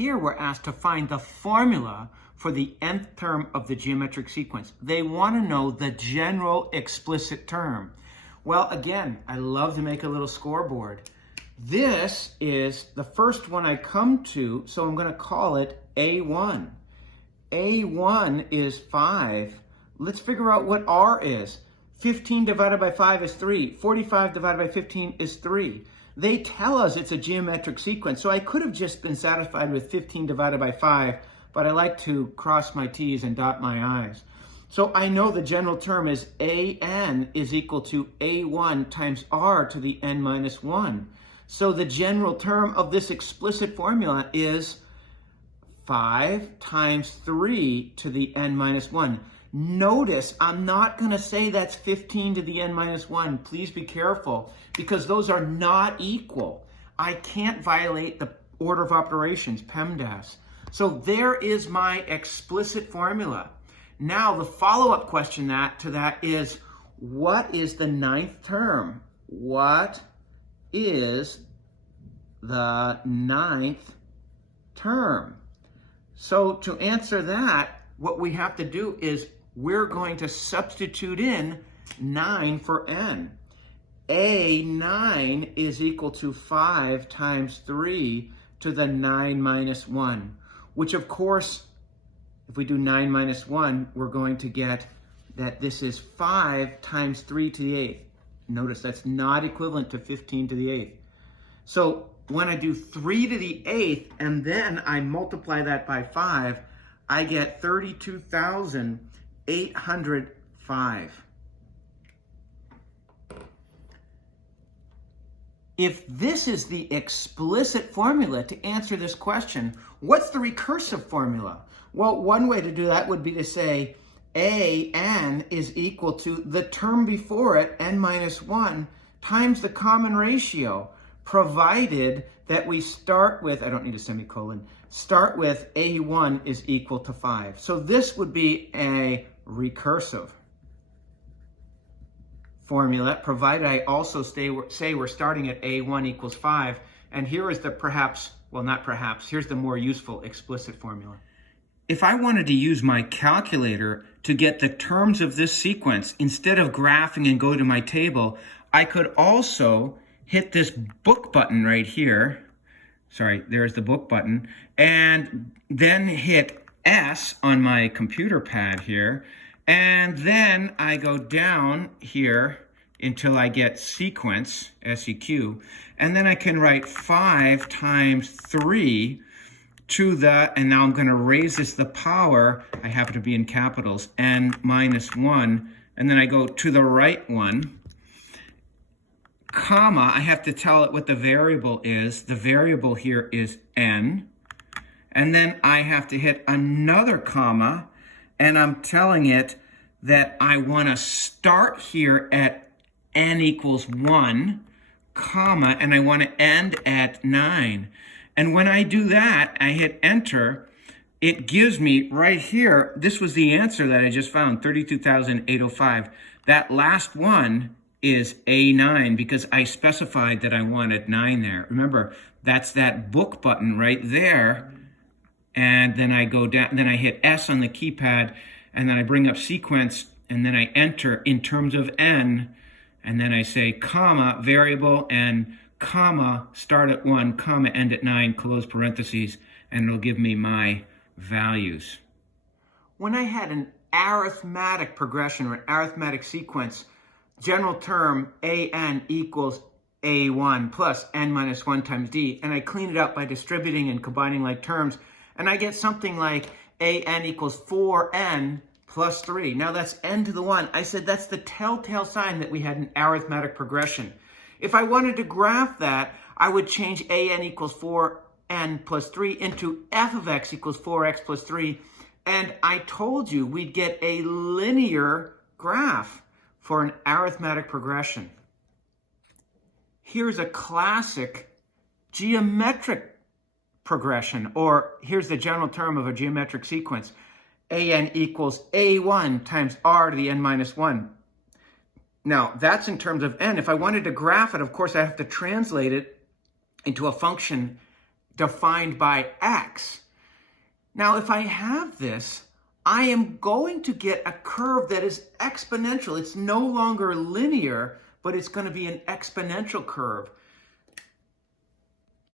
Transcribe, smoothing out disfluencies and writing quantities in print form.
Here we're asked to find the formula for the nth term of the geometric sequence. They want to know the general explicit term. Well, again, I love to make a little scoreboard. This is the first one I come to, so I'm going to call it A1. A1 is 5. Let's figure out what R is. 15 divided by 5 is 3. 45 divided by 15 is 3. They tell us it's a geometric sequence, so I could have just been satisfied with 15 divided by 5, but I like to cross my T's and dot my I's. So I know the general term is AN is equal to A1 times R to the n minus 1. So the general term of this explicit formula is 5 times 3 to the n minus 1. Notice I'm not going to say that's 15 to the n minus 1. Please be careful, because those are not equal. I can't violate the order of operations, PEMDAS. So there is my explicit formula. Now the follow-up question to that is, what is the ninth term? What is the ninth term? So to answer that, what we have to do is we're going to substitute in 9 for n. A9 is equal to 5 times 3 to the 9 minus 1, which of course, if we do 9 minus 1, we're going to get that this is 5 times 3 to the 8th. Notice that's not equivalent to 15 to the 8th. So when I do 3 to the 8th and then I multiply that by 5, I get 32,805. If this is the explicit formula to answer this question, what's the recursive formula? Well, one way to do that would be to say AN is equal to the term before it, n minus 1, times the common ratio, provided that we start with, I don't need a semicolon, start with A1 is equal to 5. So this would be a recursive formula, provided I also say we're starting at A1 equals 5. And here is the here's the more useful explicit formula. If I wanted to use my calculator to get the terms of this sequence, instead of graphing and go to my table, I could also hit this book button right here. Sorry, there's the book button. And then hit S on my computer pad here. And then I go down here until I get sequence, S-E-Q. And then I can write 5 times 3 to the, and now I'm going to raise this the power, I happen to be in capitals, n minus 1. And then I go to the right one, comma, I have to tell it what the variable is. The variable here is n. And then I have to hit another comma, and I'm telling it that I want to start here at n equals 1, comma, and I want to end at 9. And when I do that, I hit enter, it gives me right here, this was the answer that I just found, 32,805. That last one is A9 because I specified that I wanted 9 there. Remember, that's that book button right there. And then I go down, then I hit S on the keypad, and then I bring up sequence, and then I enter in terms of n, and then I say comma, variable, and comma, start at 1, comma, end at 9, close parentheses, and it'll give me my values. When I had an arithmetic progression or an arithmetic sequence, general term AN equals A1 plus n minus 1 times D, and I clean it up by distributing and combining like terms, and I get something like AN equals 4n plus 3. Now that's n to the 1. I said that's the telltale sign that we had an arithmetic progression. If I wanted to graph that, I would change AN equals 4n plus 3 into f of x equals 4x plus 3, and I told you we'd get a linear graph for an arithmetic progression. Here's a classic geometric progression, or here's the general term of a geometric sequence. AN equals A1 times R to the n minus 1. Now, that's in terms of n. If I wanted to graph it, of course, I have to translate it into a function defined by x. Now, if I have this, I am going to get a curve that is exponential. It's no longer linear, but it's going to be an exponential curve.